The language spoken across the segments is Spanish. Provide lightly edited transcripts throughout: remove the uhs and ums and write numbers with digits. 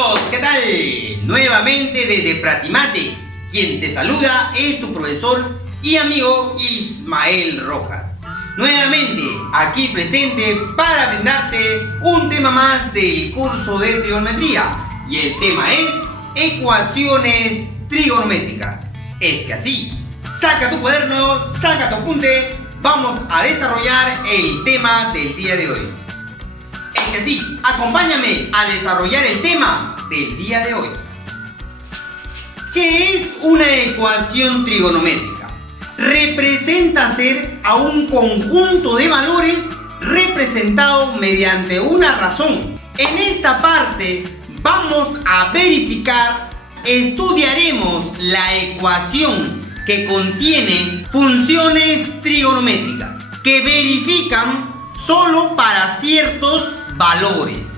Chicos, ¿qué tal? Nuevamente desde Pratimatex, quien te saluda es tu profesor y amigo Ismael Rojas. Nuevamente aquí presente para brindarte un tema más del curso de trigonometría, y el tema es ecuaciones trigonométricas. Es que así, saca tu cuaderno, saca tu apunte, vamos a desarrollar el tema del día de hoy. Es que sí, acompáñame a desarrollar el tema del día de hoy. ¿Qué es una ecuación trigonométrica? Representa ser a un conjunto de valores representado mediante una razón. En esta parte vamos a verificar, estudiaremos la ecuación que contiene funciones trigonométricas que verifican solo para ciertos valores.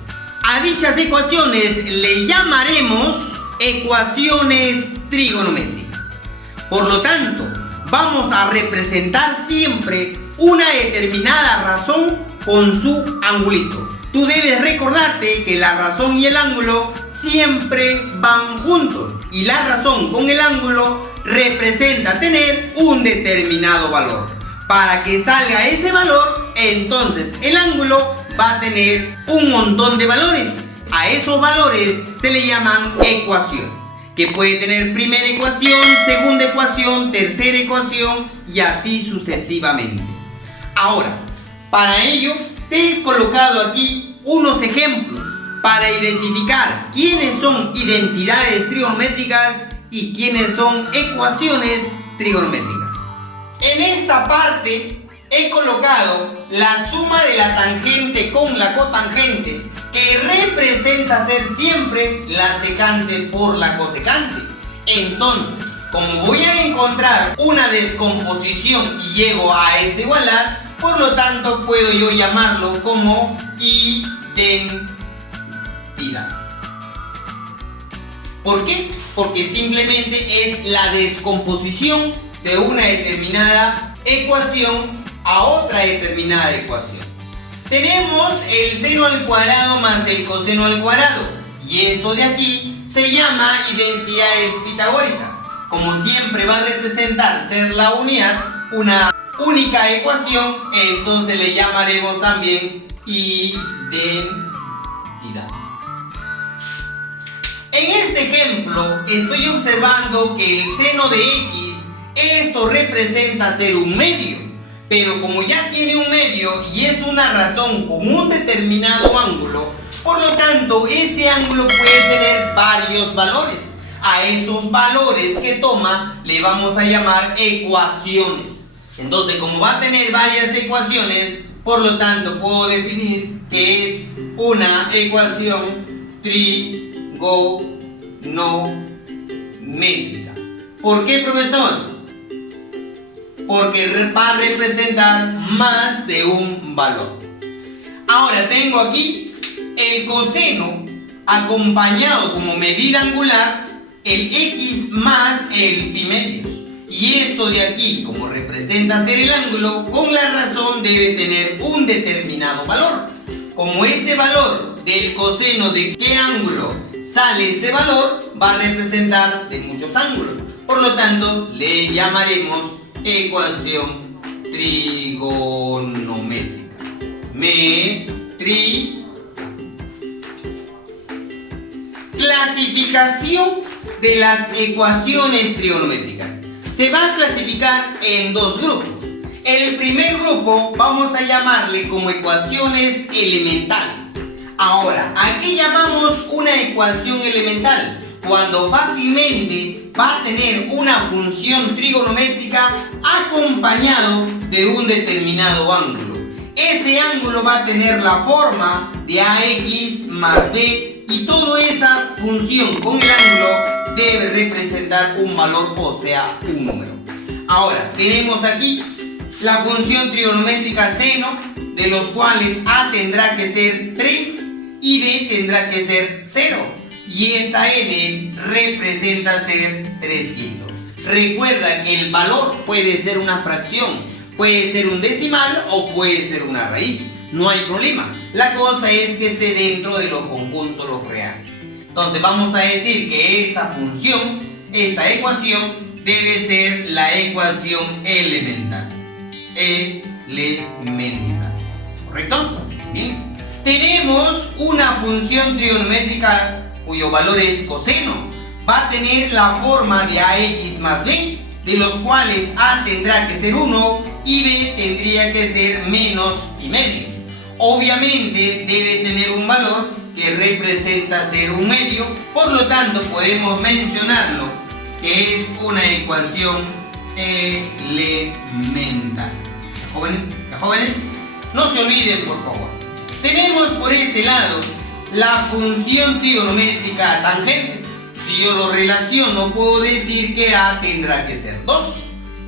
A dichas ecuaciones le llamaremos ecuaciones trigonométricas. Por lo tanto, vamos a representar siempre una determinada razón con su angulito. Tú debes recordarte que la razón y el ángulo siempre van juntos, y la razón con el ángulo representa tener un determinado valor. Para que salga ese valor, entonces el ángulo va a tener un montón de valores. A esos valores se le llaman ecuaciones, que puede tener primera ecuación, segunda ecuación, tercera ecuación y así sucesivamente. Ahora, para ello te he colocado aquí unos ejemplos para identificar quiénes son identidades trigonométricas y quiénes son ecuaciones trigonométricas. En esta parte he colocado la suma de la tangente con la cotangente, que representa ser siempre la secante por la cosecante. Entonces, como voy a encontrar una descomposición y llego a esta igualdad, por lo tanto puedo yo llamarlo como identidad. ¿Por qué? Porque simplemente es la descomposición de una determinada ecuación a otra determinada ecuación. Tenemos el seno al cuadrado más el coseno al cuadrado, y esto de aquí se llama identidades pitagóricas. Como siempre va a representar ser la unidad, una única ecuación, entonces le llamaremos también identidad. En este ejemplo estoy observando que el seno de x, esto representa ser un medio, pero como ya tiene un medio y es una razón con un determinado ángulo, por lo tanto ese ángulo puede tener varios valores. A esos valores que toma le vamos a llamar ecuaciones. Entonces, como va a tener varias ecuaciones, por lo tanto puedo definir que es una ecuación trigonométrica. ¿Por qué, profesor? Porque va a representar más de un valor. Ahora tengo aquí el coseno acompañado como medida angular, el x más el pi medios. Y esto de aquí, como representa ser el ángulo, con la razón debe tener un determinado valor. Como este valor del coseno de qué ángulo sale este valor, va a representar de muchos ángulos. Por lo tanto, le llamaremos ecuación trigonométrica. Clasificación de las ecuaciones trigonométricas. Se va a clasificar en dos grupos. El primer grupo vamos a llamarle como ecuaciones elementales. Ahora, ¿a qué llamamos una ecuación elemental? Cuando fácilmente va a tener una función trigonométrica acompañado de un determinado ángulo. Ese ángulo va a tener la forma de ax más b, y toda esa función con el ángulo debe representar un valor, o sea, un número. Ahora, tenemos aquí la función trigonométrica seno, de los cuales a tendrá que ser 3 y b tendrá que ser 0. Y esta n representa ser 3/5. Recuerda que el valor puede ser una fracción, puede ser un decimal o puede ser una raíz. No hay problema. La cosa es que esté dentro de los conjuntos reales. Entonces vamos a decir que esta ecuación, debe ser la ecuación elemental. ¿Correcto? Bien. Tenemos una función trigonométrica cuyo valor es coseno. Va a tener la forma de ax más b, de los cuales a tendrá que ser 1 y b tendría que ser menos y medio. Obviamente debe tener un valor que representa ser un medio, por lo tanto podemos mencionarlo que es una ecuación elemental. Jóvenes, no se olviden por favor. Tenemos por este lado la función trigonométrica tangente. Si yo lo relaciono, puedo decir que A tendrá que ser 2.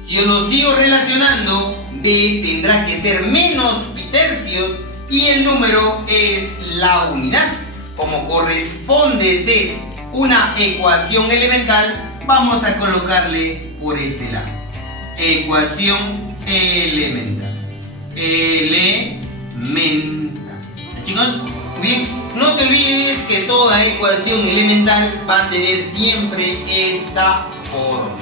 Si yo lo sigo relacionando, B tendrá que ser menos pi tercios y el número es la unidad. Como corresponde ser una ecuación elemental, vamos a colocarle por este lado. Ecuación elemental. Chicos, muy bien. No te olvides que toda ecuación elemental va a tener siempre esta forma.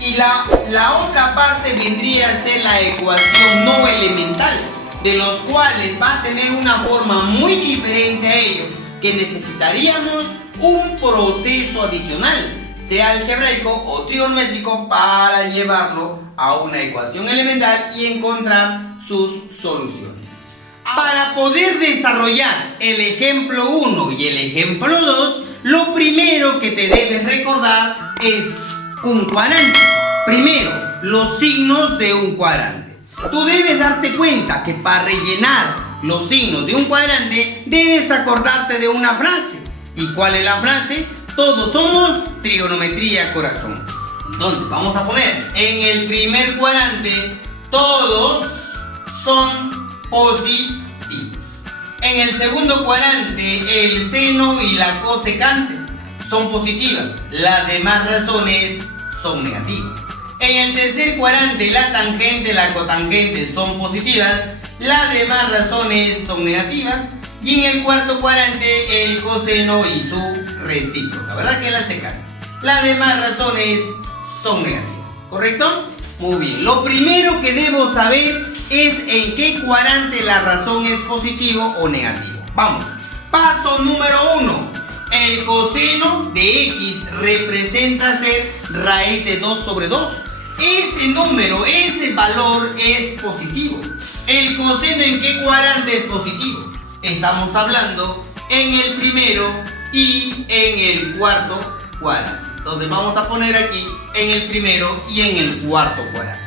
Y la otra parte vendría a ser la ecuación no elemental, de los cuales va a tener una forma muy diferente a ellos, que necesitaríamos un proceso adicional, sea algebraico o trigonométrico, para llevarlo a una ecuación elemental y encontrar sus soluciones. Para poder desarrollar el ejemplo 1 y el ejemplo 2, lo primero que te debes recordar es un cuadrante. Primero, los signos de un cuadrante. Tú debes darte cuenta que para rellenar los signos de un cuadrante debes acordarte de una frase. ¿Y cuál es la frase? Todos somos trigonometría corazón. Entonces vamos a poner en el primer cuadrante todos son positivos. En el segundo cuadrante el seno y la cosecante son positivas. Las demás razones son negativas. En el tercer cuadrante la tangente y la cotangente son positivas. Las demás razones son negativas. Y en el cuarto cuadrante el coseno y su recíproca, ¿verdad? Que es la secante. Las demás razones son negativas, ¿correcto? Muy bien. Lo primero que debo saber es en qué cuadrante la razón es positivo o negativo. Vamos. Paso número 1. El coseno de x representa ser raíz de 2 sobre 2. Ese número, ese valor es positivo. ¿El coseno en qué cuadrante es positivo? Estamos hablando en el primero y en el cuarto cuadrante. Entonces vamos a poner aquí en el primero y en el cuarto cuadrante.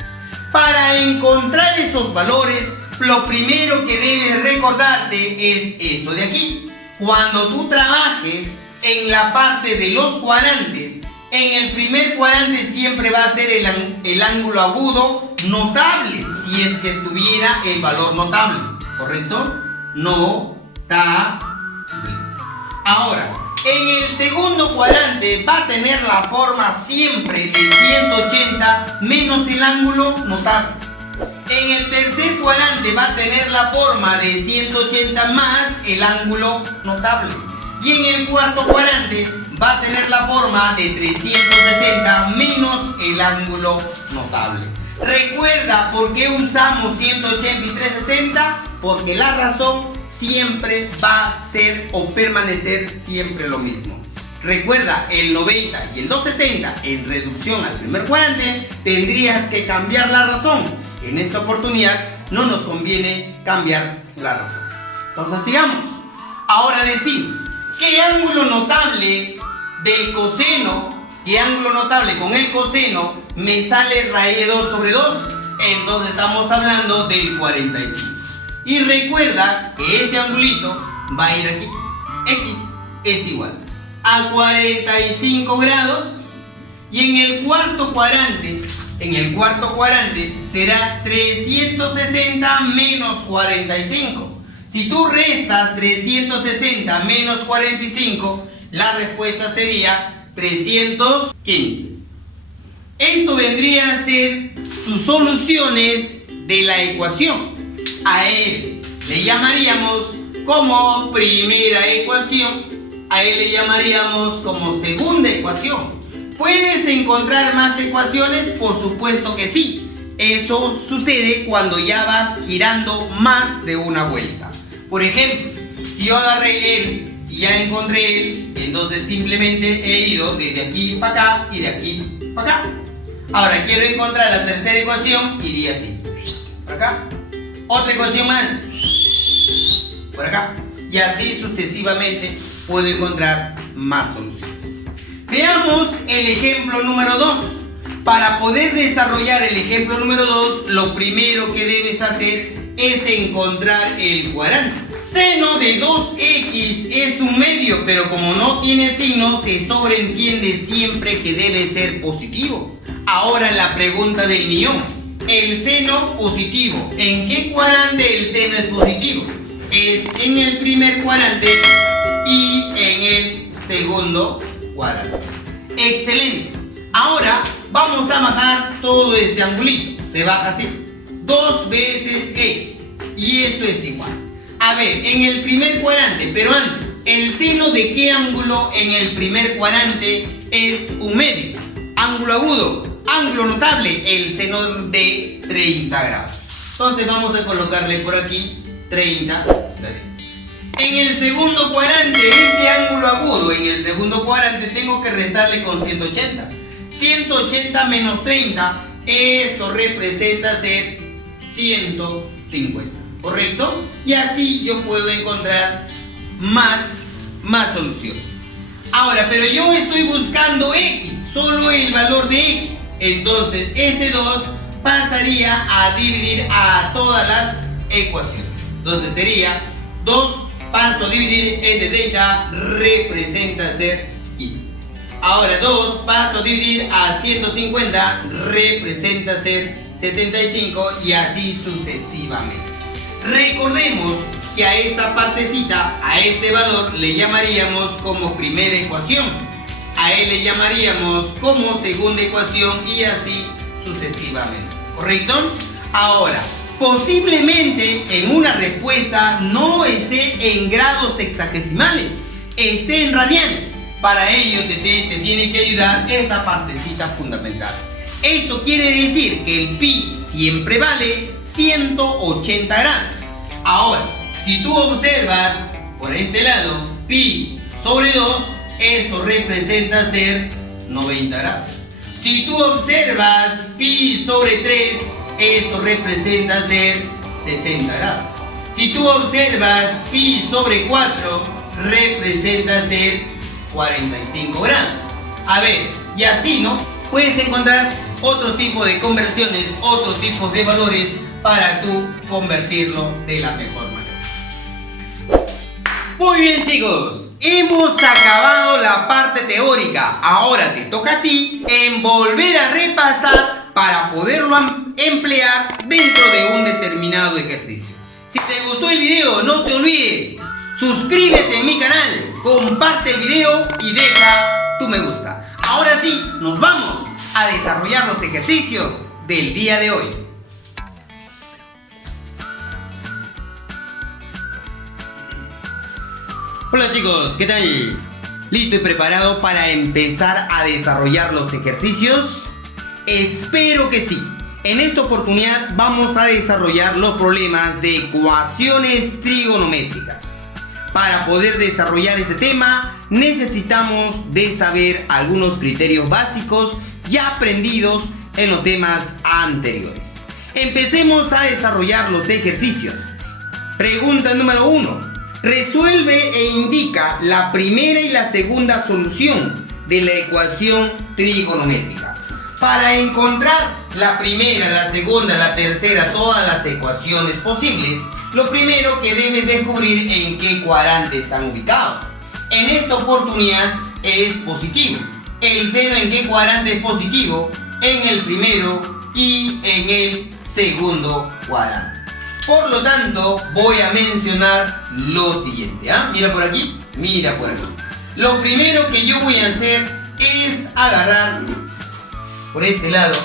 Para encontrar esos valores, lo primero que debes recordarte es esto de aquí. Cuando tú trabajes en la parte de los cuadrantes, en el primer cuadrante siempre va a ser el ángulo agudo notable, si es que tuviera el valor notable, ¿correcto? Notable. Ahora, en el segundo cuadrante va a tener la forma siempre de 180 menos el ángulo notable. En el tercer cuadrante va a tener la forma de 180 más el ángulo notable. Y en el cuarto cuadrante va a tener la forma de 360 menos el ángulo notable. Recuerda por qué usamos 180 y 360, porque la razón siempre va a ser o permanecer siempre lo mismo. Recuerda, el 90 y el 270 en reducción al primer cuadrante tendrías que cambiar la razón. En esta oportunidad no nos conviene cambiar la razón. Entonces sigamos. Ahora decimos, ¿qué ángulo notable del coseno, qué ángulo notable con el coseno me sale raíz de 2 sobre 2? Entonces estamos hablando del 45. Y recuerda que este angulito va a ir aquí. X es igual a 45 grados. Y en el cuarto cuadrante será 360 menos 45. Si tú restas 360 menos 45, la respuesta sería 315. Esto vendría a ser sus soluciones de la ecuación. A él le llamaríamos como primera ecuación A él le llamaríamos como segunda ecuación. ¿Puedes encontrar más ecuaciones? Por supuesto que sí. Eso sucede cuando ya vas girando más de una vuelta. Por ejemplo, si yo agarré él y ya encontré él, entonces simplemente he ido desde aquí para acá y de aquí para acá. Ahora quiero encontrar la tercera ecuación, iría así, por acá. Otra ecuación más, por acá. Y así sucesivamente puedo encontrar más soluciones. Veamos el ejemplo número 2. Para poder desarrollar el ejemplo número 2, lo primero que debes hacer es encontrar el cuadrante. Seno de 2x es un medio, pero como no tiene signo, se sobreentiende siempre que debe ser positivo. Ahora la pregunta del millón. El seno positivo. ¿En qué cuadrante el seno es positivo? Es en el primer cuadrante y en el segundo cuadrante. ¡Excelente! Ahora vamos a bajar todo este angulito. Se baja así. 2 veces x. Y esto es igual. A ver, en el primer cuadrante, pero antes, ¿el seno de qué ángulo en el primer cuadrante es un medio? Ángulo agudo, ángulo notable, el seno de 30 grados. Entonces vamos a colocarle por aquí 30 grados. En el segundo cuadrante, ese ángulo agudo, en el segundo cuadrante tengo que restarle con 180. 180 menos 30, esto representa ser 150, ¿correcto? Y así yo puedo encontrar más soluciones. Ahora, pero yo estoy buscando x, solo el valor de x. Entonces, este 2 pasaría a dividir a todas las ecuaciones. Entonces sería 2 paso a dividir entre 30 representa ser 15. Ahora 2 paso a dividir a 150 representa ser 75 y así sucesivamente. Recordemos que a esta partecita, a este valor le llamaríamos como primera ecuación. A él le llamaríamos como segunda ecuación y así sucesivamente. ¿Correcto? Ahora, posiblemente en una respuesta no esté en grados hexagesimales, esté en radianes. Para ello te tiene que ayudar esta partecita fundamental. Esto quiere decir que el pi siempre vale 180 grados. Ahora, si tú observas por este lado, pi sobre 2, esto representa ser 90 grados. Si tú observas pi sobre 3, esto representa ser 60 grados. Si tú observas pi sobre 4, representa ser 45 grados. A ver, y así, ¿no? Puedes encontrar otro tipo de conversiones, otros tipos de valores para tú convertirlo de la mejor manera. Muy bien, chicos, hemos acabado la parte teórica. Ahora te toca a ti en volver a repasar para poderlo emplear dentro de un determinado ejercicio. Si te gustó el video, no te olvides, suscríbete en mi canal, comparte el video y deja tu me gusta. Ahora sí, nos vamos a desarrollar los ejercicios del día de hoy. Hola chicos, ¿qué tal? ¿Listo y preparado para empezar a desarrollar los ejercicios? Espero que sí. En esta oportunidad vamos a desarrollar los problemas de ecuaciones trigonométricas. Para poder desarrollar este tema necesitamos de saber algunos criterios básicos ya aprendidos en los temas anteriores. Empecemos a desarrollar los ejercicios. Pregunta número 1. Resuelve e indica la primera y la segunda solución de la ecuación trigonométrica. Para encontrar la primera, la segunda, la tercera, todas las ecuaciones posibles, lo primero que debes descubrir en qué cuadrante están ubicados. En esta oportunidad es positivo. El seno en qué cuadrante es positivo, en el primero y en el segundo cuadrante. Por lo tanto, voy a mencionar lo siguiente. Mira por aquí, mira por aquí. Lo primero que yo voy a hacer es agarrar por este lado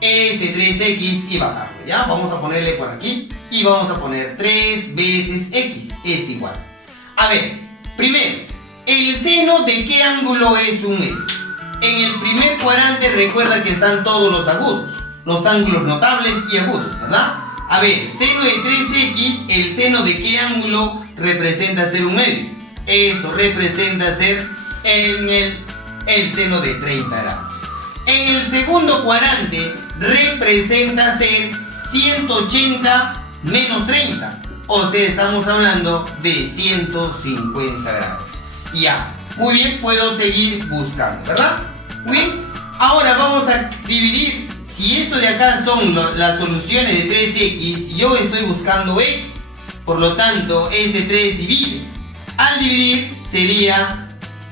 este 3x y bajarlo. ¿Ya? Vamos a ponerle por aquí y vamos a poner 3 veces x es igual. A ver, primero, ¿El seno de qué ángulo es un medio? En el primer cuadrante recuerda que están todos los agudos, los ángulos notables y agudos, ¿verdad? A ver, seno de 3x, ¿el seno de qué ángulo representa ser un medio? Esto representa ser el seno de 30 grados. En el segundo cuadrante representa ser 180 menos 30. O sea, estamos hablando de 150 grados. Ya, muy bien, puedo seguir buscando, ¿verdad? Muy bien, ahora vamos a dividir. Si esto de acá son las soluciones de 3x, yo estoy buscando x. Por lo tanto, este 3 divide. Al dividir sería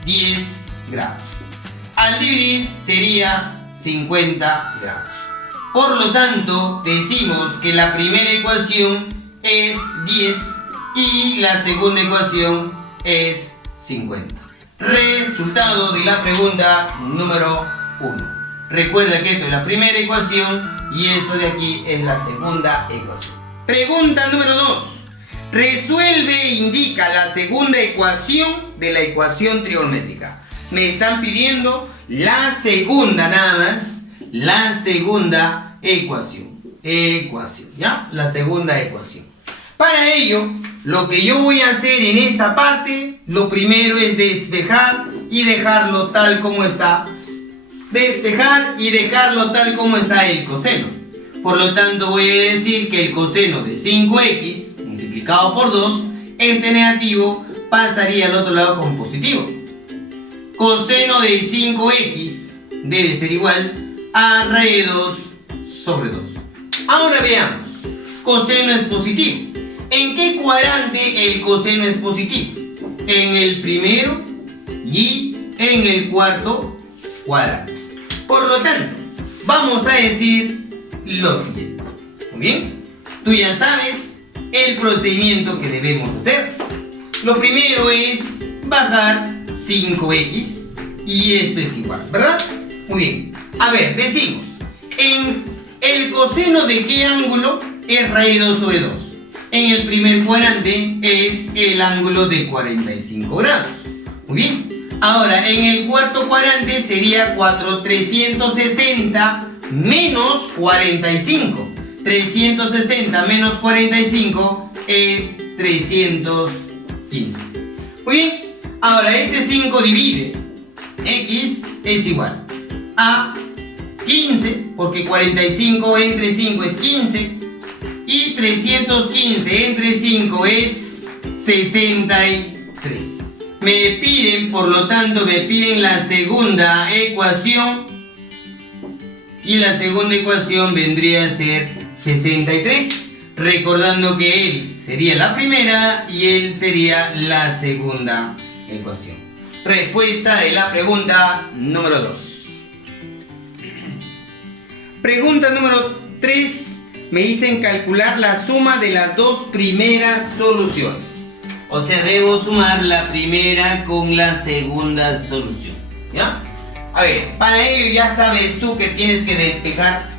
10 grados. Al dividir sería 50 grados. Por lo tanto, decimos que la primera ecuación es 10 y la segunda ecuación es 50. Resultado de la pregunta número 1. Recuerda que esto es la primera ecuación y esto de aquí es la segunda ecuación. Pregunta número 2. Resuelve e indica la segunda ecuación de la ecuación trigonométrica. Me están pidiendo la segunda nada más, la segunda ecuación. ¿Ya? La segunda ecuación. Para ello, lo que yo voy a hacer en esta parte, lo primero es despejar y dejarlo tal como está. Despejar y dejarlo tal como está el coseno. Por lo tanto, voy a decir que el coseno de 5x multiplicado por 2, este negativo pasaría al otro lado como positivo. Coseno de 5x debe ser igual a raíz de 2 sobre 2. Ahora veamos. Coseno es positivo. ¿En qué cuadrante el coseno es positivo? En el primero y en el cuarto cuadrante. Por lo tanto, vamos a decir lo siguiente. Muy bien. Tú ya sabes el procedimiento que debemos hacer. Lo primero es bajar 5x y esto es igual, ¿verdad? Muy bien. A ver, decimos, en el coseno de qué ángulo es raíz de 2 sobre 2. En el primer cuadrante es el ángulo de 45 grados. Muy bien. Ahora, en el cuarto cuadrante sería 360 menos 45. 360 menos 45 es 315. Muy bien. Ahora, este 5 divide. X es igual a 15, porque 45 entre 5 es 15. Y 315 entre 5 es 63. Me piden, por lo tanto, me piden la segunda ecuación. Y la segunda ecuación vendría a ser 63. Recordando que él sería la primera y él sería la segunda ecuación. Respuesta de la pregunta número 2. Pregunta número 3. Me dicen calcular la suma de las dos primeras soluciones. O sea, debo sumar la primera con la segunda solución. ¿Ya? A ver, para ello ya sabes tú que tienes que despejar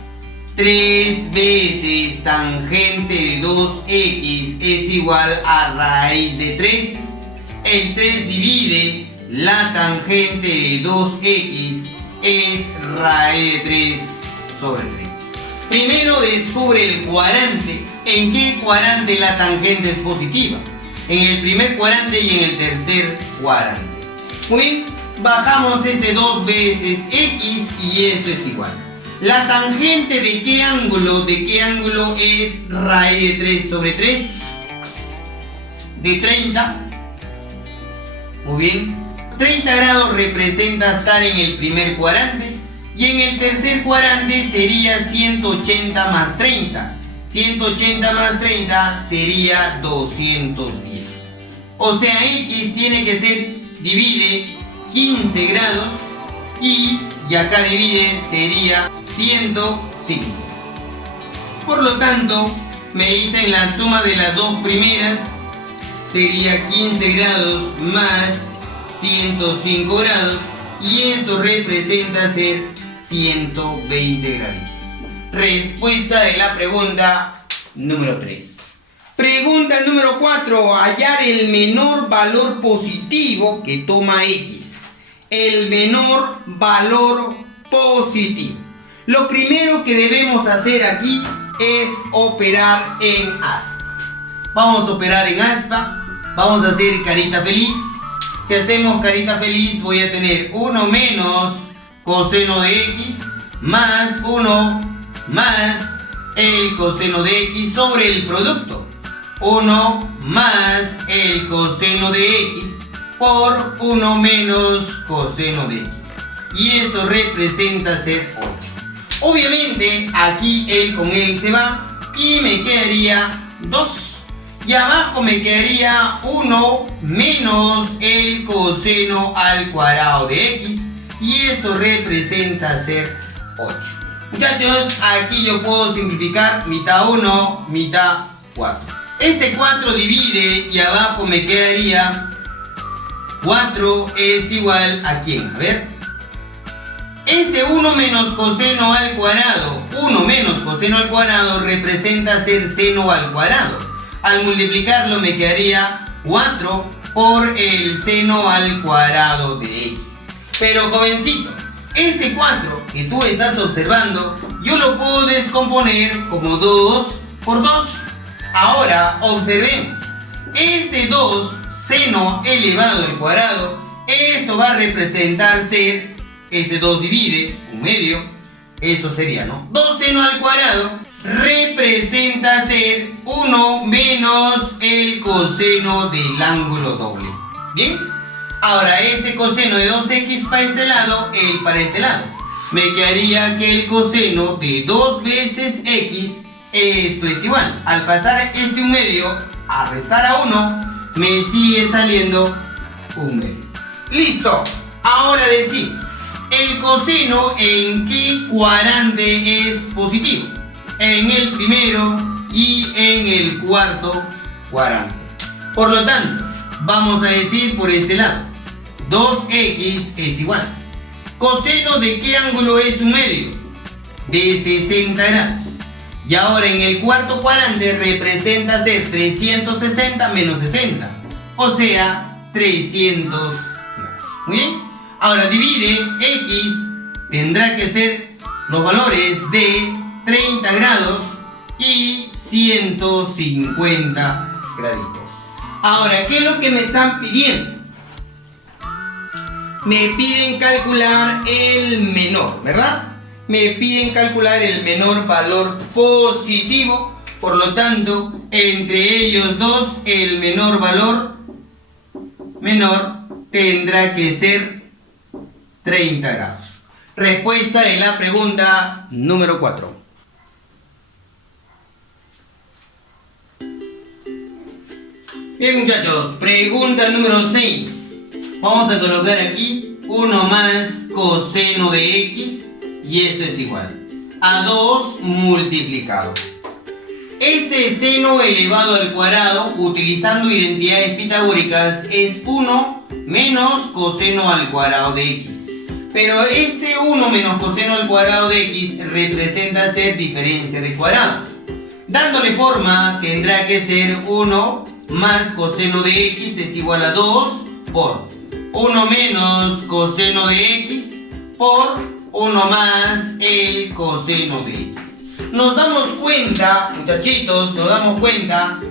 3 veces tangente de 2x es igual a raíz de 3. El 3 divide la tangente de 2x es raíz de 3 sobre 3. Primero descubre el cuadrante. ¿En qué cuadrante la tangente es positiva? En el primer cuadrante y en el tercer cuadrante. Muy bien, bajamos este 2 veces x y esto es igual. La tangente de qué ángulo es raíz de 3 sobre 3? De 30. Muy bien. 30 grados representa estar en el primer cuadrante. Y en el tercer cuadrante sería 180 más 30. 180 más 30 sería 210. O sea, x tiene que ser, divide 15 grados y acá divide sería 105. Por lo tanto, me dicen la suma de las dos primeras sería 15 grados más 105 grados y esto representa ser 120 graditos. Respuesta de la pregunta número 3. Pregunta número 4. Hallar el menor valor positivo que toma X. El menor valor positivo. Lo primero que debemos hacer aquí es operar en aspa. Vamos a operar en aspa. Vamos a hacer carita feliz. Si hacemos carita feliz voy a tener 1 menos coseno de X más 1 más el coseno de X sobre el producto. 1 más el coseno de X por 1 menos coseno de X. Y esto representa ser 8. Obviamente aquí el con él se va y me quedaría 2. Y abajo me quedaría 1 menos el coseno al cuadrado de X. Y esto representa ser 8. Muchachos, aquí yo puedo simplificar mitad 1, mitad 4. Este 4 divide y abajo me quedaría 4 es igual a ¿quién? A ver. Este 1 menos coseno al cuadrado. 1 menos coseno al cuadrado representa ser seno al cuadrado. Al multiplicarlo me quedaría 4 por el seno al cuadrado de X. Pero jovencito, este 4 que tú estás observando, yo lo puedo descomponer como 2 por 2. Ahora observemos, este 2 seno elevado al cuadrado, esto va a representar ser, este 2 divide, 1/2, esto sería, ¿no? 2 seno al cuadrado representa ser 1 menos el coseno del ángulo doble. ¿Bien? Ahora este coseno de 2x para este lado, el para este lado. Me quedaría que el coseno de 2 veces x, esto es igual. Al pasar este 1/2 a restar a 1, me sigue saliendo 1/2. ¡Listo! Ahora decimos, el coseno en qué cuadrante es positivo. En el primero y en el cuarto cuadrante. Por lo tanto, vamos a decir por este lado, 2x es igual. ¿Coseno de qué ángulo es 1/2? De 60 grados. Y ahora en el cuarto cuadrante representa ser 360 menos 60. O sea, 300 grados. Muy bien. Ahora divide x, tendrá que ser los valores de 30 grados y 150 graditos. Ahora, ¿qué es lo que me están pidiendo? Me piden calcular el menor, ¿verdad? Me piden calcular el menor valor positivo. Por lo tanto, entre ellos dos, el menor valor tendrá que ser 30 grados. Respuesta de la pregunta número 4. Bien, muchachos, pregunta número 6. Vamos a colocar aquí 1 más coseno de x y esto es igual a 2 multiplicado. Este seno elevado al cuadrado, utilizando identidades pitagóricas, es 1 menos coseno al cuadrado de x. Pero este 1 menos coseno al cuadrado de x representa ser diferencia de cuadrado. Dándole forma, tendrá que ser 1 más coseno de x es igual a 2 por 1 menos coseno de x por 1 más el coseno de x. Nos damos cuenta, muchachitos,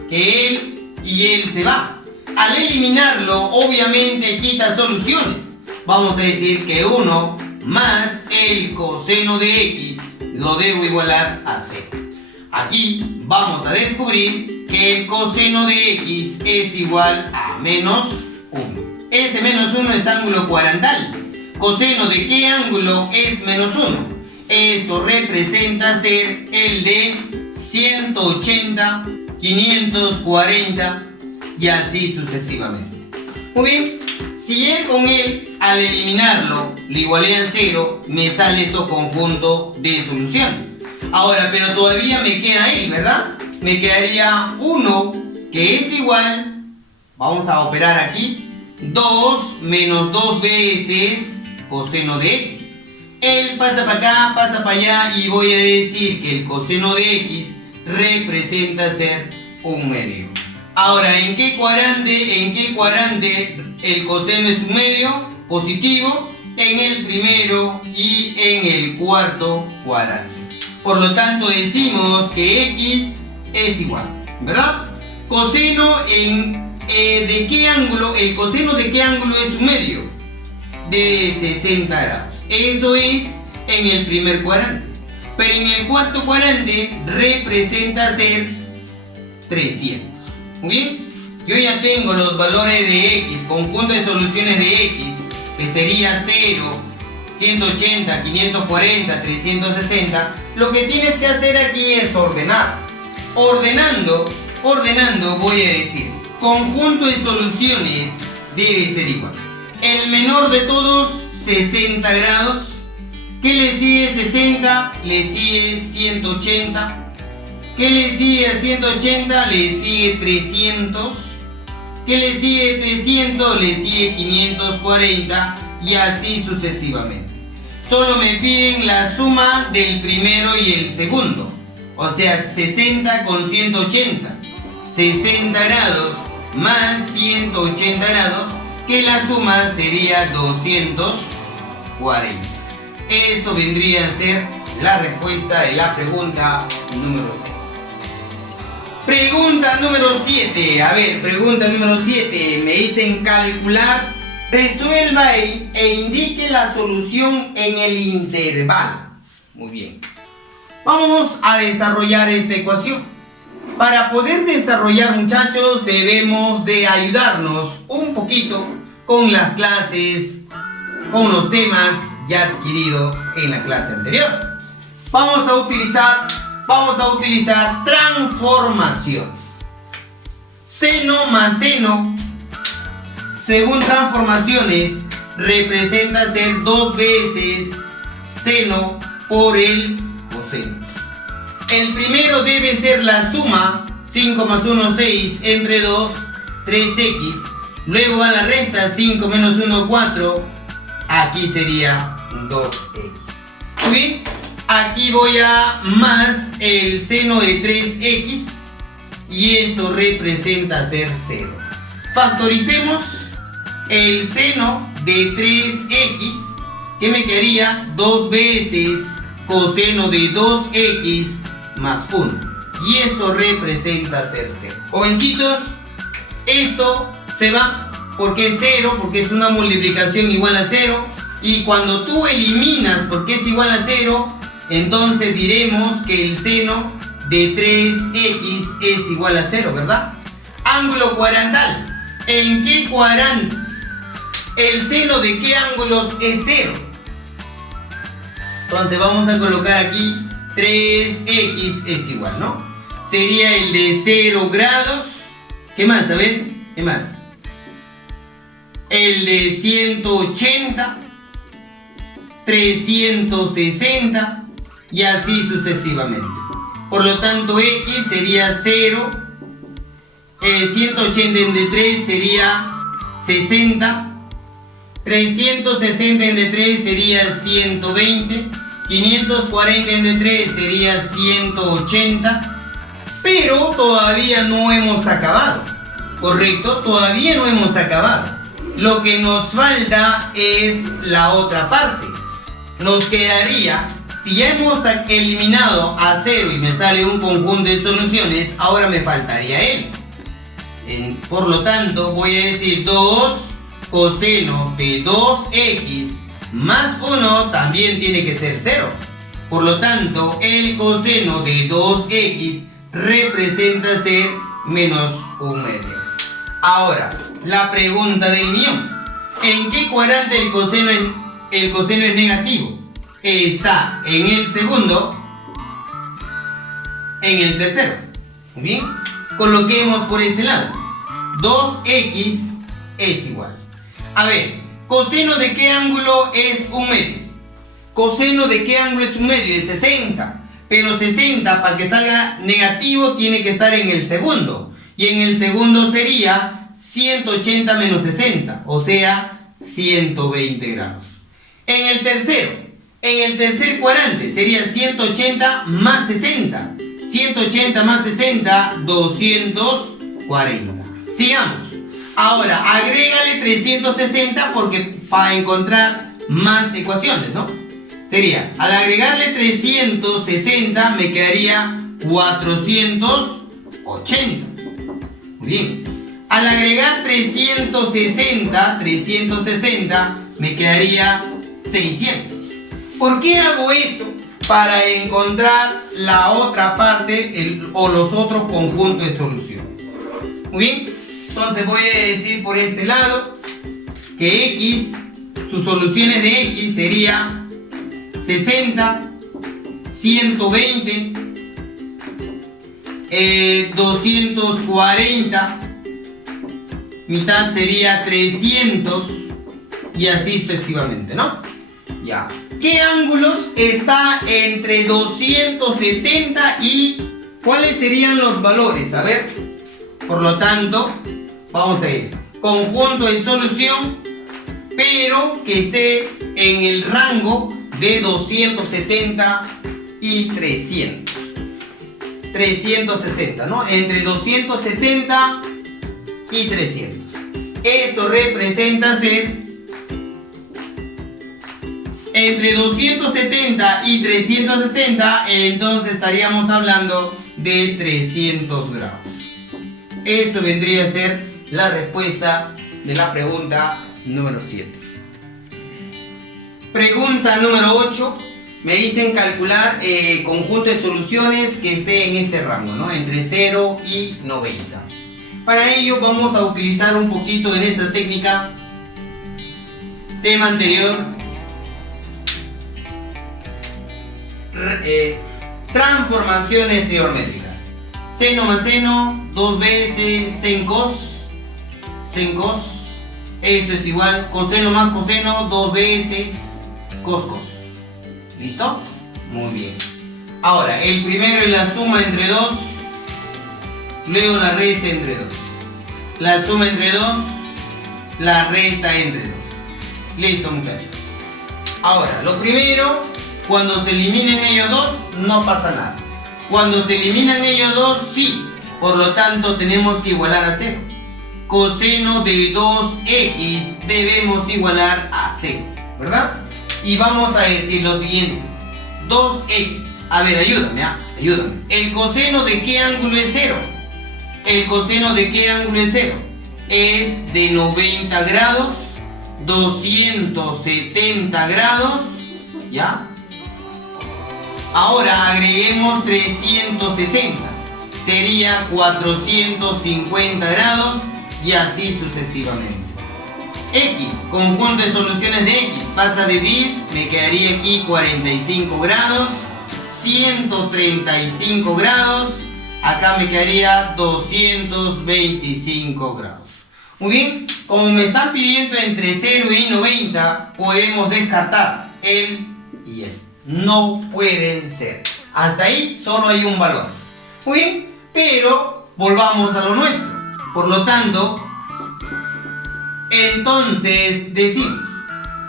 que él y él se va. Al eliminarlo, obviamente quita soluciones. Vamos a decir que 1 más el coseno de x lo debo igualar a 0. Aquí vamos a descubrir que el coseno de x es igual a menos 1. Este menos 1 es ángulo cuadrantal. ¿Coseno de qué ángulo es menos 1? Esto representa ser el de 180, 540 y así sucesivamente. Muy bien, si él con él al eliminarlo lo igualé a 0, me sale estos conjunto de soluciones. Ahora, pero todavía me queda él, ¿verdad? Me quedaría 1 que es igual, vamos a operar aquí, 2 menos 2 veces coseno de x. Él pasa para acá, pasa para allá y voy a decir que el coseno de x representa ser 1/2. Ahora, ¿en qué cuadrante el coseno es 1/2? Positivo, en el primero y en el cuarto cuadrante. Por lo tanto, decimos que x es igual, ¿verdad? Coseno ¿de qué ángulo? ¿El coseno de qué ángulo es 1/2? De 60 grados. Eso es en el primer cuadrante. Pero en el cuarto cuadrante representa ser 300. Muy bien. Yo ya tengo los valores de x, conjunto de soluciones de x, que sería 0, 180, 540, 360. Lo que tienes que hacer aquí es ordenar. Ordenando voy a decir, conjunto de soluciones debe ser igual. El menor de todos, 60 grados. ¿Qué le sigue 60? Le sigue 180. ¿Qué le sigue a 180? Le sigue 300. ¿Qué le sigue 300? Le sigue 540 y así sucesivamente. Solo me piden la suma del primero y el segundo. O sea, 60 con 180. 60 grados más 180 grados, que la suma sería 240. Esto vendría a ser la respuesta de la pregunta número 6. Pregunta número 7. A ver, pregunta número 7. Me dicen calcular. Resuelva e indique la solución en el intervalo. Muy bien. Vamos a desarrollar esta ecuación. Para poder desarrollar, muchachos, debemos de ayudarnos un poquito con las clases, con los temas ya adquiridos en la clase anterior. Vamos a utilizar transformaciones. Seno más seno, según transformaciones, representa ser 2 veces seno por el coseno. El primero debe ser la suma, 5 más 1, 6, entre 2, 3x. Luego va la resta, 5 menos 1, 4. Aquí sería 2x. Muy bien, aquí voy a más el seno de 3x. Y esto representa ser 0. Factoricemos el seno de 3x, que me quedaría 2 veces coseno de 2x más 1. Y esto representa ser 0. Jovencitos, esto se va porque es 0, porque es una multiplicación igual a 0. Y cuando tú eliminas porque es igual a 0, entonces diremos que el seno de 3x es igual a 0, ¿verdad? Ángulo cuadrantal. ¿En qué cuadrante? ¿El seno de qué ángulos es 0? Entonces vamos a colocar aquí 3x es igual, ¿no? Sería el de 0 grados. ¿Qué más? A ver, ¿qué más? El de 180, 360 y así sucesivamente. Por lo tanto, x sería 0. 180 entre 3 sería 60. 360 entre 3 sería 120. 540 entre 3 sería 180. Pero todavía no hemos acabado. ¿Correcto? Todavía no hemos acabado. Lo que nos falta es la otra parte. Nos quedaría, si ya hemos eliminado a 0 y me sale un conjunto de soluciones, ahora me faltaría él. Por lo tanto, voy a decir 2 coseno de 2x más 1 también tiene que ser 0. Por lo tanto, el coseno de 2x representa ser menos 1/2. Ahora, la pregunta del millón. ¿En qué cuadrante el coseno es negativo? Está en el segundo, en el tercero. Muy bien. Coloquemos por este lado. 2x es igual. A ver, ¿coseno de qué ángulo es 1/2? ¿Coseno de qué ángulo es 1/2? De 60. Pero 60, para que salga negativo, tiene que estar en el segundo. Y en el segundo sería 180 menos 60, o sea, 120 grados. En el tercer cuadrante sería 180 más 60. 180 más 60, 240. Sigamos. Ahora, agrégale 360 porque para encontrar más ecuaciones, ¿no? Sería, al agregarle 360 me quedaría 480. Muy bien. Al agregar 360 me quedaría 600. ¿Por qué hago eso? Para encontrar la otra parte o los otros conjuntos de soluciones. Muy bien. Entonces voy a decir por este lado que X, sus soluciones de X sería 60, 120, 240, mitad sería 300 y así sucesivamente, ¿no? Ya. ¿Qué ángulos está entre 270 y cuáles serían los valores? A ver, por lo tanto, vamos a ir. Conjunto de solución, pero que esté en el rango de 270 y 300. 360, ¿no? Entre 270 y 300. Esto representa ser entre 270 y 360, entonces estaríamos hablando de 300 grados. Esto vendría a ser la respuesta de la pregunta número 7. Pregunta número 8. Me dicen calcular conjunto de soluciones que esté en este rango, ¿no? Entre 0 y 90. Para ello vamos a utilizar un poquito en esta técnica. Tema anterior. Transformaciones trigonométricas. Seno más seno, 2 veces sen cos. Sen cos. Esto es igual, coseno más coseno, 2 veces cos cos. ¿Listo? Muy bien. Ahora, el primero es la suma entre 2. Luego la resta entre 2. La suma entre 2. La resta entre 2. Listo, muchachos. Ahora, lo primero, cuando se eliminen ellos dos, no pasa nada. Cuando se eliminan ellos dos, sí. Por lo tanto, tenemos que igualar a 0. Coseno de 2x debemos igualar a 0, ¿verdad? Y vamos a decir lo siguiente. 2x. A ver, ayúdame, ayúdame. ¿El coseno de qué ángulo es 0? ¿El coseno de qué ángulo es 0? Es de 90 grados, 270 grados, ¿ya? Ahora agreguemos 360. Sería 450 grados y así sucesivamente. X, conjunto de soluciones de X, pasa a dividir, me quedaría aquí 45 grados, 135 grados, acá me quedaría 225 grados. Muy bien, como me están pidiendo entre 0 y 90, podemos descartar el y el. No pueden ser. Hasta ahí solo hay un valor. Muy bien, pero volvamos a lo nuestro. Por lo tanto, entonces decimos,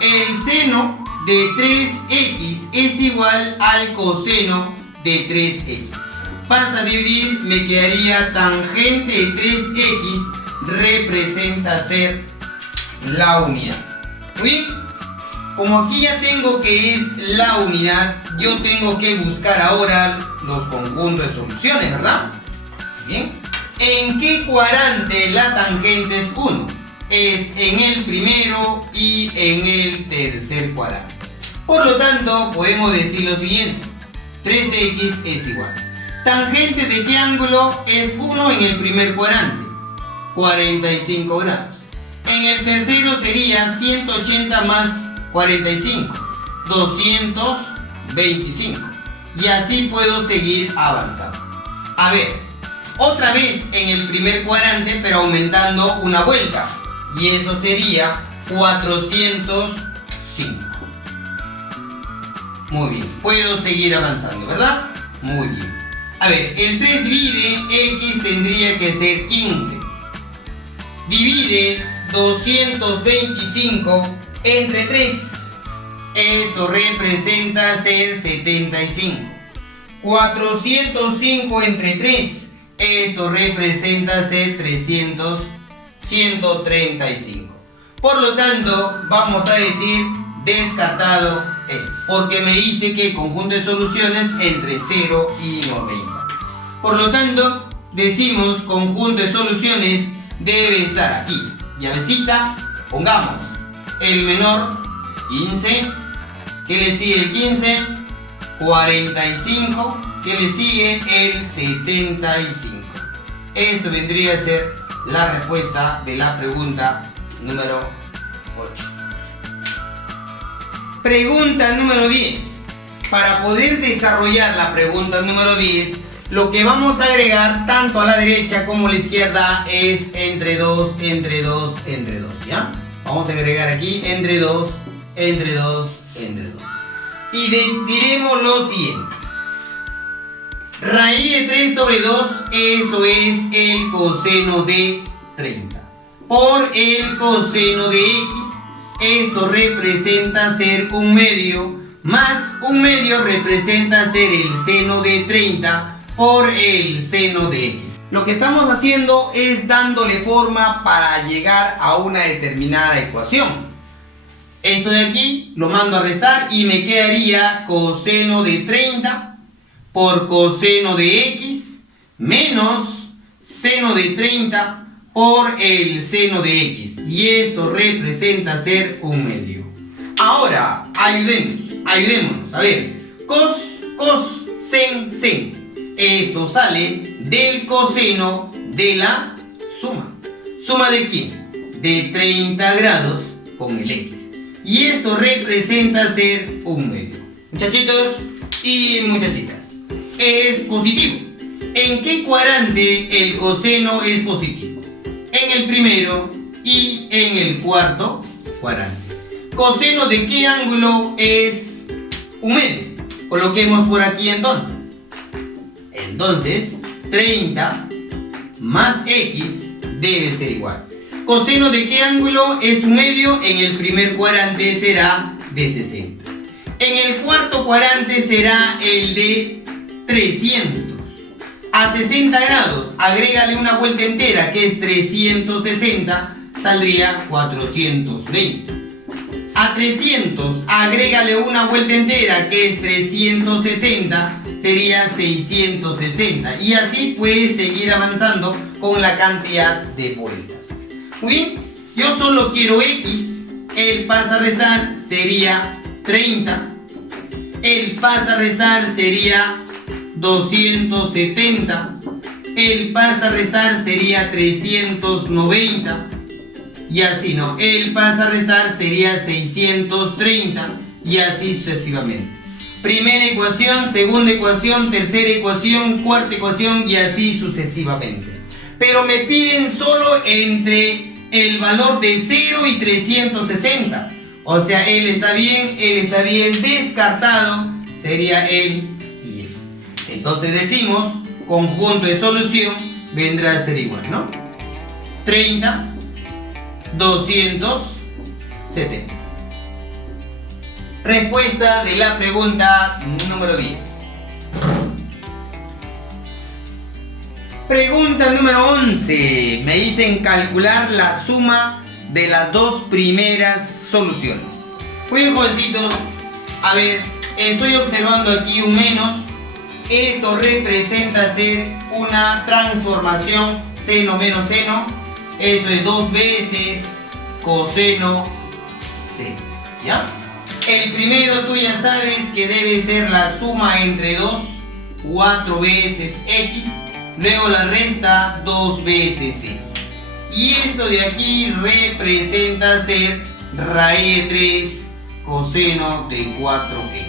el seno de 3x es igual al coseno de 3x. Pasa a dividir, me quedaría tangente de 3x representa ser la unidad. Muy bien, como aquí ya tengo que es la unidad, yo tengo que buscar ahora los conjuntos de soluciones, ¿verdad? Bien, ¿en qué cuadrante la tangente es 1? Es en el primero y en el tercer cuadrante. Por lo tanto, podemos decir lo siguiente. 3x es igual. ¿Tangente de qué ángulo es 1 en el primer cuadrante? 45 grados. En el tercero sería 180 más 45. 225. Y así puedo seguir avanzando. A ver, otra vez en el primer cuadrante, pero aumentando una vuelta. Y eso sería 405. Muy bien, puedo seguir avanzando, ¿verdad? Muy bien. A ver, el 3 divide, x tendría que ser 15. Divide 225 entre 3. Esto representa ser 75. 405 entre 3. Esto representa ser 135. Por lo tanto, vamos a decir descartado E, porque me dice que el conjunto de soluciones entre 0 y 90. Por lo tanto, decimos conjunto de soluciones debe estar aquí. Llavecita, pongamos el menor 15, que le sigue el 15, 45, que le sigue el 75. Esto vendría a ser la respuesta de la pregunta número 8. Pregunta número 10. Para poder desarrollar la pregunta número 10, lo que vamos a agregar tanto a la derecha como a la izquierda es entre 2, entre 2, entre 2, ¿ya? Vamos a agregar aquí entre 2, entre 2, entre 2. Y diremos lo siguiente. Raíz de 3 sobre 2, esto es el coseno de 30. Por el coseno de x, esto representa ser un medio, más un medio representa ser el seno de 30 por el seno de x. Lo que estamos haciendo es dándole forma para llegar a una determinada ecuación. Esto de aquí lo mando a restar y me quedaría coseno de 30 por coseno de x menos seno de 30 por el seno de x. Y esto representa ser un medio. Ahora, ayudémonos. A ver, cos, sen. Esto sale del coseno de la suma. ¿Suma de quién? De 30 grados con el x. Y esto representa ser un medio. Muchachitos y muchachitas, es positivo. ¿En qué cuadrante el coseno es positivo? En el primero y en el cuarto cuadrante. ¿Coseno de qué ángulo es un medio? Coloquemos por aquí entonces. Entonces, 30 más x debe ser igual. ¿Coseno de qué ángulo es un medio? En el primer cuadrante será de 60. En el cuarto cuadrante será el de 300. A 60 grados, agrégale una vuelta entera que es 360, saldría 420. A 300, agrégale una vuelta entera que es 360, sería 660. Y así puedes seguir avanzando con la cantidad de vueltas. Muy bien, yo solo quiero x, el pasa a restar sería 30, el pasa a restar sería 270, el pasa a restar sería 390, y así no, el pasa a restar sería 630, y así sucesivamente. Primera ecuación, segunda ecuación, tercera ecuación, cuarta ecuación, y así sucesivamente. Pero me piden solo entre el valor de 0 y 360. O sea, él está bien, descartado sería él y él. Entonces decimos, conjunto de solución vendrá a ser igual, ¿no? 30, 270. Respuesta de la pregunta número 10. Pregunta número 11. Me dicen calcular la suma de las dos primeras soluciones. Muy bien, jovencitos. A ver, estoy observando aquí un menos. Esto representa ser una transformación seno menos seno. Esto es 2 veces coseno seno. ¿Ya? El primero tú ya sabes que debe ser la suma entre 2, 4 veces x. Luego la resta 2 veces x. Y esto de aquí representa ser raíz de 3 coseno de 4x.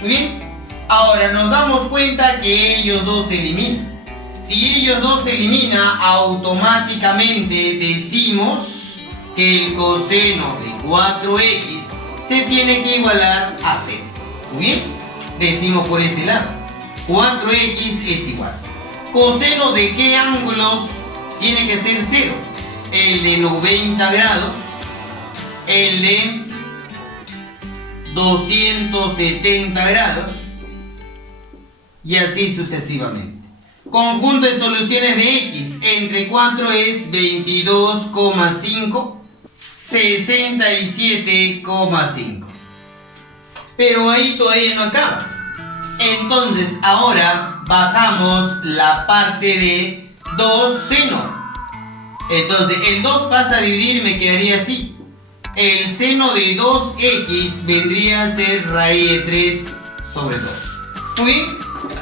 Muy bien. Ahora nos damos cuenta que ellos dos se eliminan. Si ellos dos se eliminan, automáticamente decimos que el coseno de 4x se tiene que igualar a 0. Muy bien. Decimos por este lado. 4x es igual. ¿Coseno de qué ángulos tiene que ser 0? El de 90 grados, el de 270 grados y así sucesivamente. Conjunto de soluciones de x entre 4 es 22,5, 67,5. Pero ahí todavía no acaba. Entonces ahora bajamos la parte de 2 seno. Entonces el 2 pasa a dividir y me quedaría así. El seno de 2x vendría a ser raíz de 3 sobre 2. Muy bien.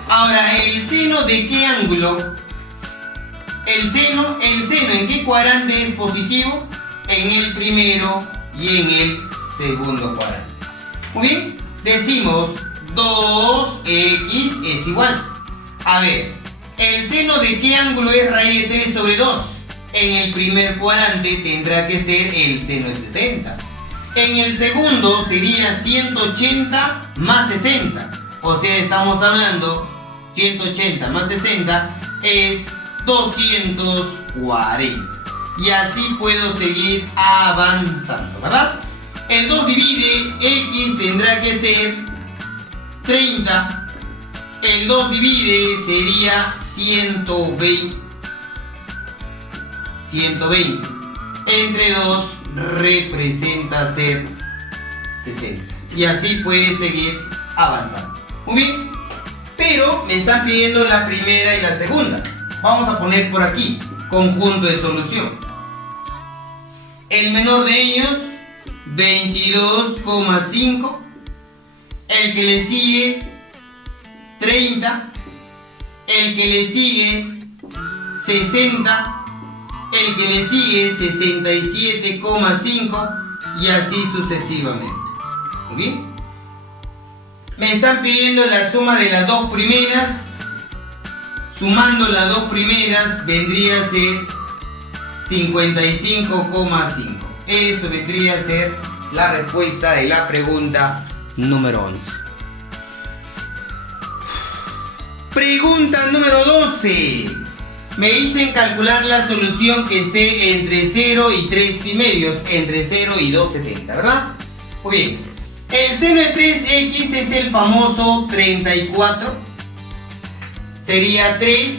Ahora, ¿el seno de qué ángulo? El seno ¿en qué cuadrante es positivo? En el primero y en el segundo cuadrante. Muy bien. Decimos 2x es igual. A ver, ¿el seno de qué ángulo es raíz de 3 sobre 2? En el primer cuadrante tendrá que ser el seno de 60. En el segundo sería 180 más 60. O sea, estamos hablando 180 más 60 es 240. Y así puedo seguir avanzando, ¿verdad? El 2 divide, x tendrá que ser 30. El 2 divide sería 120. 120. Entre 2 representa ser 60. Y así puede seguir avanzando. Muy bien. Pero me están pidiendo la primera y la segunda. Vamos a poner por aquí conjunto de solución. El menor de ellos 22,5. El que le sigue 30. El que le sigue 60. El que le sigue 67,5 y así sucesivamente. Muy bien. Me están pidiendo la suma de las dos primeras. Sumando las dos primeras vendría a ser 55,5. Eso vendría a ser la respuesta de la pregunta número 11. Pregunta número 12. Me dicen calcular la solución que esté entre 0 y 3,5, entre 0 y 2,70, ¿verdad? Muy bien. El seno de 3x es el famoso 34. Sería 3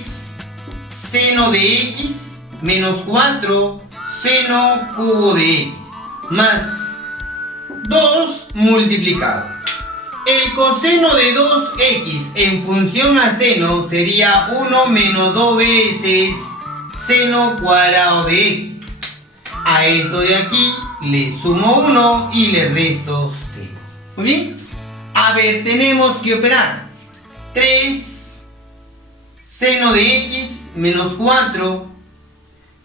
seno de x menos 4 seno cubo de x más 2 multiplicado. El coseno de 2x en función a seno sería 1 menos 2 veces seno cuadrado de x. A esto de aquí le sumo 1 y le resto 0. Muy bien. A ver, tenemos que operar. 3 seno de x menos 4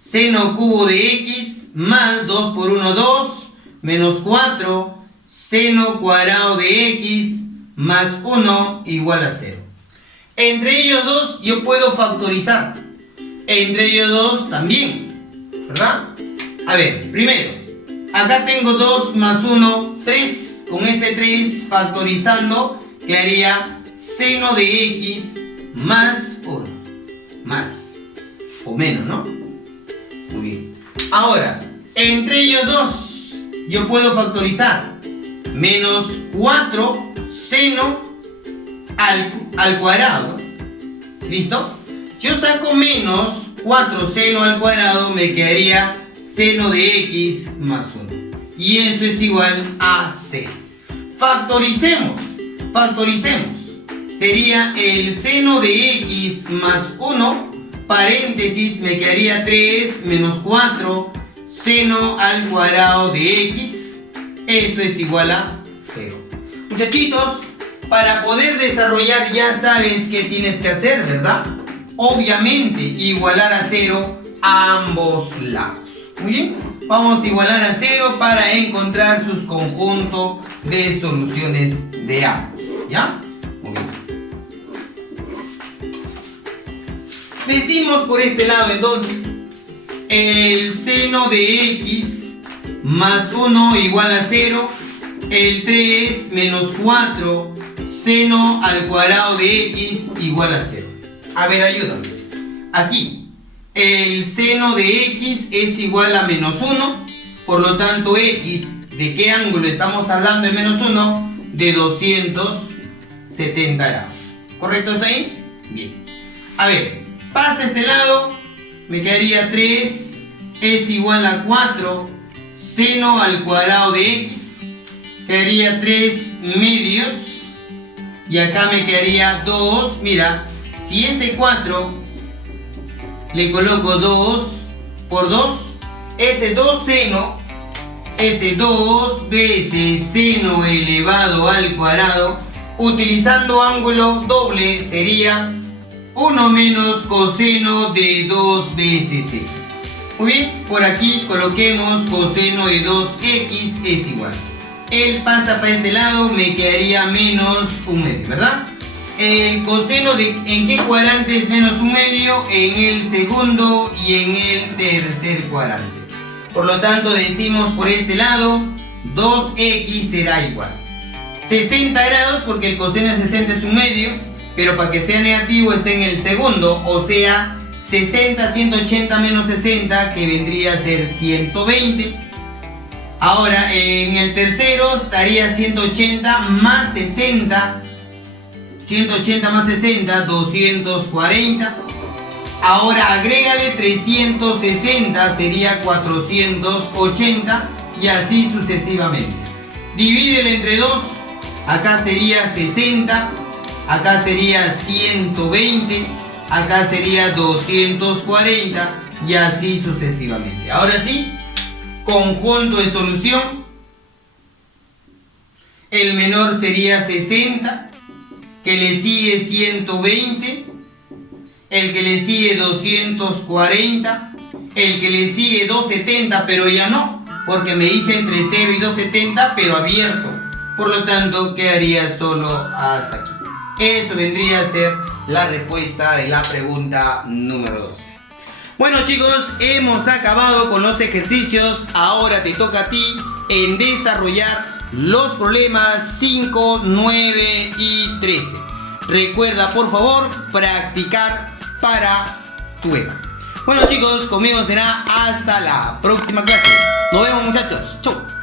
seno cubo de x más 2 por 1, 2 menos 4 seno cuadrado de x más 1 igual a 0. Entre ellos dos yo puedo factorizar. Entre ellos dos también, ¿verdad? A ver, primero, acá tengo 2 más 1, 3. Con este 3 factorizando quedaría seno de x más 1. Más o menos, ¿no? Muy bien. Ahora, entre ellos dos yo puedo factorizar. Menos 4 seno al cuadrado. ¿Listo? Si yo saco menos 4 seno al cuadrado, me quedaría seno de x más 1. Y esto es igual a 0. Factoricemos. Sería el seno de x más 1, paréntesis, me quedaría 3 menos 4 seno al cuadrado de x. Esto es igual a 0. Muchachitos, para poder desarrollar ya sabes qué tienes que hacer, ¿verdad? Obviamente, igualar a 0 a ambos lados. Muy bien. Vamos a igualar a 0 para encontrar sus conjuntos de soluciones de ambos. ¿Ya? Muy bien. Decimos por este lado entonces el seno de x más 1 igual a 0. El 3 menos 4 seno al cuadrado de x igual a 0. A ver, ayúdame. Aquí el seno de x es igual a menos 1. Por lo tanto, x, ¿de qué ángulo estamos hablando de menos 1? De 270 grados. ¿Correcto hasta ahí? Bien. A ver, pasa a este lado, me quedaría 3 es igual a 4 seno al cuadrado de x. Quedaría 3 medios. Y acá me quedaría 2. Mira, si este 4 le coloco 2 por 2, ese 2 seno, ese 2 veces seno elevado al cuadrado, utilizando ángulo doble, sería 1 menos coseno de 2 veces x. Muy bien, por aquí coloquemos coseno de 2x es igual. Él pasa para este lado, me quedaría menos 1 medio, ¿verdad? El coseno de ¿en qué cuadrante es menos 1 medio? En el segundo y en el tercer cuadrante. Por lo tanto decimos por este lado 2x será igual 60 grados, porque el coseno de 60 es 1 medio, pero para que sea negativo está en el segundo, o sea 60, 180 menos 60, que vendría a ser 120. Ahora en el tercero estaría 180 más 60, 180 más 60, 240. Ahora agrégale 360, sería 480, y así sucesivamente. Divídelo entre 2, acá sería 60, acá sería 120, acá sería 240, y así sucesivamente. Ahora sí, conjunto de solución. El menor sería 60, que le sigue 120, el que le sigue 240, el que le sigue 270, pero ya no, porque me hice entre 0 y 270, pero abierto. Por lo tanto, quedaría solo hasta aquí. Eso vendría a ser la respuesta de la pregunta número 12. Bueno chicos, hemos acabado con los ejercicios. Ahora te toca a ti en desarrollar los problemas 5, 9 y 13. Recuerda por favor practicar para tu EVA. Bueno chicos, conmigo será hasta la próxima clase. Nos vemos muchachos. Chau.